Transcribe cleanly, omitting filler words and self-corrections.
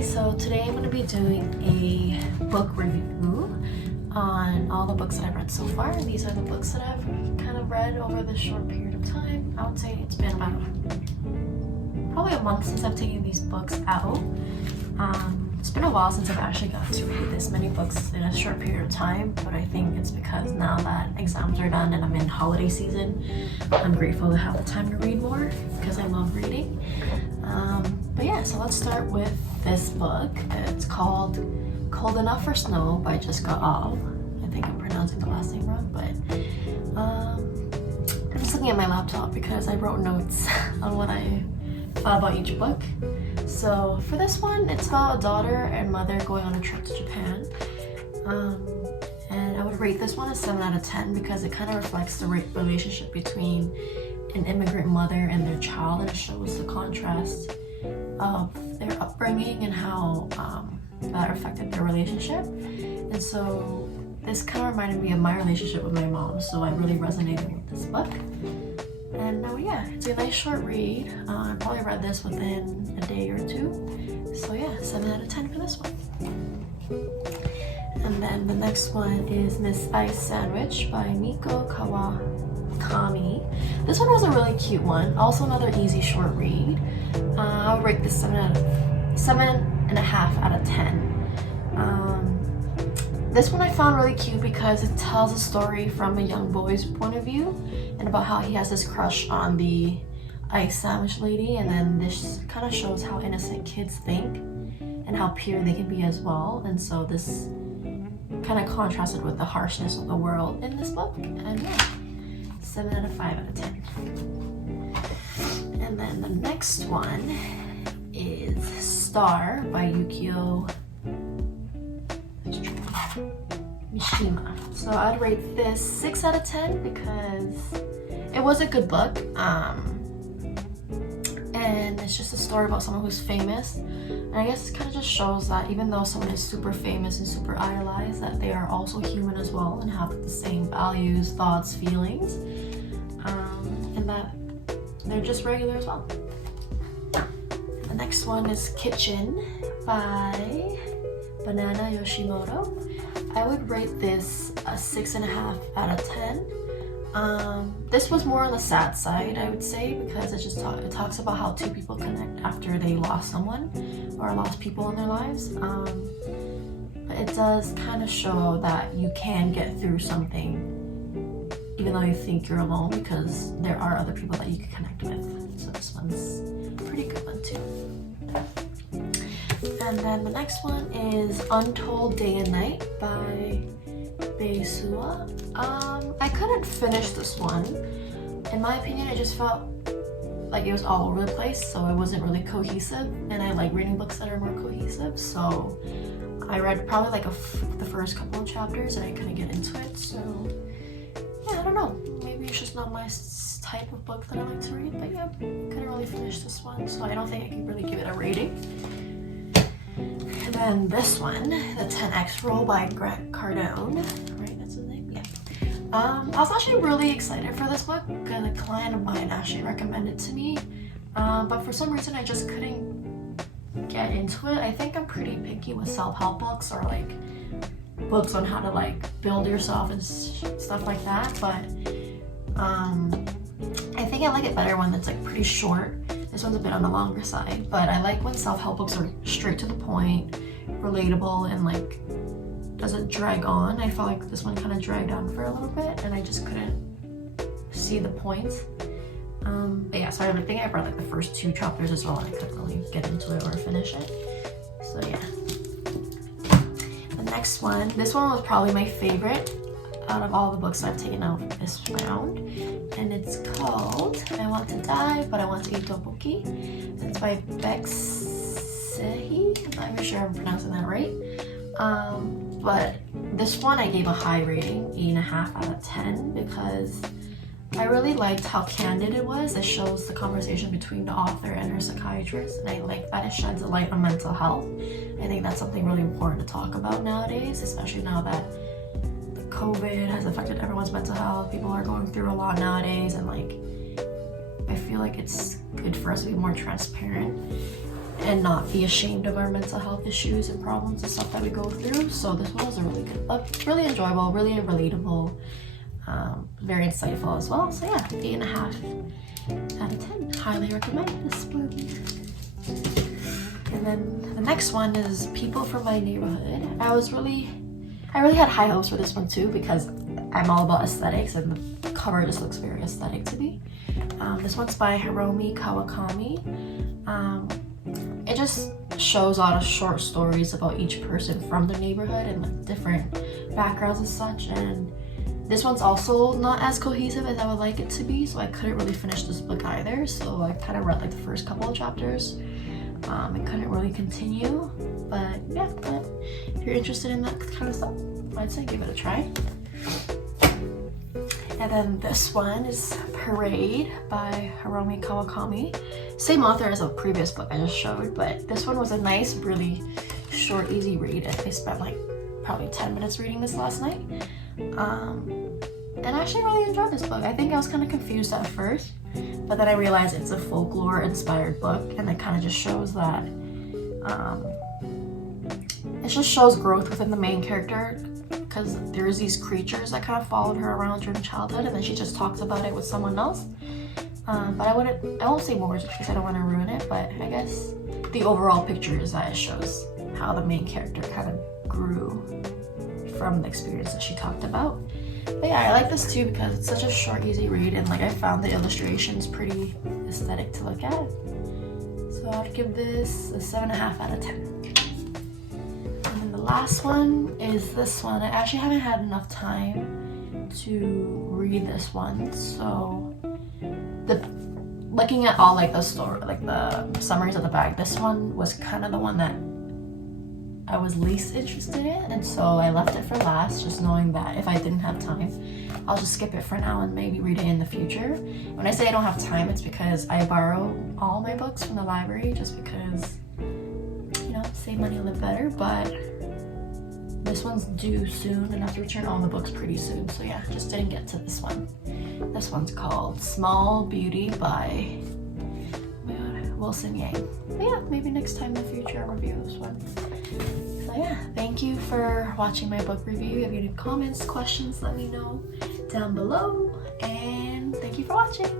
guys, so today I'm going to be doing a book review on all the books that I've read so far. These are the books that I've kind of read over this short period of time. I would say it's been about probably a month since I've taken these books out. It's been a while since I've actually got to read this many books in a short period of time, but I think it's because now that exams are done and I'm in holiday season, I'm grateful to have the time to read more because I love reading. But yeah, so let's start with this book. It's called Cold Enough for Snow by Jessica Alb. I think I'm pronouncing the last name wrong, but I'm just looking at my laptop because I wrote notes on what I thought about each book. So for this one, it's about a daughter and mother going on a trip to Japan. And I would rate this one a 7 out of 10 because it kind of reflects the relationship between an immigrant mother and their child, and it shows the contrast of their upbringing and how that affected their relationship. And so this kind of reminded me of my relationship with my mom, so I really resonated with this book. And yeah, it's a nice short read. I probably read this within a day or two. So yeah, 7 out of 10 for this one. And then the next one is Miss Ice Sandwich by Miko Kawakami. This one was a really cute one. Also another easy short read. I would rate this 7.5 out of 10. This one I found really cute because it tells a story from a young boy's point of view and about how he has this crush on the ice sandwich lady, and then this kind of shows how innocent kids think and how pure they can be as well. And so this kind of contrasted with the harshness of the world in this book. And yeah, 7 out of 5 out of 10. And then the next one is Star by Yukio Mishima. So I'd rate this 6 out of 10 because it was a good book. And it's just a story about someone who's famous. And I guess it kind of just shows that even though someone is super famous and super idolized, that they are also human as well and have the same values, thoughts, feelings. And that they're just regular as well. The next one is Kitchen by Banana Yoshimoto. I would rate this a 6.5 out of 10. This was more on the sad side, I would say, because it talks about how two people connect after they lost someone or lost people in their lives. But it does kind of show that you can get through something even though you think you're alone, because there are other people that you can connect with. So this one's a pretty good one too. And then the next one is Untold Day and Night by Beisua. I couldn't finish this one. In my opinion, I just felt like it was all over the place, so it wasn't really cohesive, and I like reading books that are more cohesive, so I read probably like the first couple of chapters and I couldn't get into it. So yeah, I don't know, maybe it's just not my type of book that I like to read, but yeah, couldn't really finish this one, so I don't think I can really give it a rating. And then this one, The 10X Rule by Grant Cardone. Right, that's his name? Yeah. I was actually really excited for this book because a client of mine actually recommended it to me. But for some reason I just couldn't get into it. I think I'm pretty picky with self-help books or like books on how to like build yourself and stuff like that. But I think I like it better when it's like pretty short. This one's a bit on the longer side, but I like when self-help books are straight to the point, relatable, and like doesn't drag on. I felt like this one kind of dragged on for a little bit and I just couldn't see the points. But yeah, so I think I read like the first 2 chapters as well and I couldn't really get into it or finish it. So yeah. The next one, this one was probably my favorite out of all the books I've taken out this round, and it's called I Want to Die But I Want to Eat Tteokbokki. It's by Bex Sehi. I'm not even sure I'm pronouncing that right. But this one I gave a high rating, 8.5 out of 10, because I really liked how candid it was. It shows the conversation between the author and her psychiatrist, and I like that it sheds a light on mental health. I think that's something really important to talk about nowadays, especially now that COVID has affected everyone's mental health. People are going through a lot nowadays, and like I feel like it's good for us to be more transparent and not be ashamed of our mental health issues and problems and stuff that we go through. So this one was a really good book, really enjoyable, really relatable, very insightful as well. So yeah, 8.5 out of 10. Highly recommend this book. And then the next one is People from My Neighborhood. I really had high hopes for this one too, because I'm all about aesthetics and the cover just looks very aesthetic to me. This one's by Hiromi Kawakami. It just shows a lot of short stories about each person from the neighborhood and like different backgrounds and such. And this one's also not as cohesive as I would like it to be, so I couldn't really finish this book either. So I kind of read like the first couple of chapters. I couldn't really continue, but yeah, but if you're interested in that kind of stuff, I'd say give it a try. And then this one is Parade by Hiromi Kawakami. Same author as a previous book I just showed, but this one was a nice, really short, easy read. I spent like probably 10 minutes reading this last night. And I actually really enjoyed this book. I think I was kind of confused at first, but then I realized it's a folklore-inspired book, and it kind of just shows that it just shows growth within the main character, because there's these creatures that kind of followed her around during childhood, and then she just talks about it with someone else. But I won't say more just because I don't want to ruin it, but I guess the overall picture is that it shows how the main character kind of grew from the experience that she talked about. But yeah, I like this too because it's such a short, easy read, and like I found the illustrations pretty aesthetic to look at. So I'd give this a 7.5 out of 10. And then the last one is this one. I actually haven't had enough time to read this one, so looking at all like the story, like the summaries at the back, this one was kind of the one that I was least interested in, and so I left it for last, just knowing that if I didn't have time, I'll just skip it for now and maybe read it in the future. When I say I don't have time, it's because I borrow all my books from the library just because, you know, save money, live better, but this one's due soon and I have to return all the books pretty soon, so yeah, just didn't get to this one. This one's called Small Beauty by Wilson Yang. But yeah, maybe next time in the future I'll review this one. So yeah, thank you for watching my book review. If you have any comments, questions, let me know down below. And thank you for watching.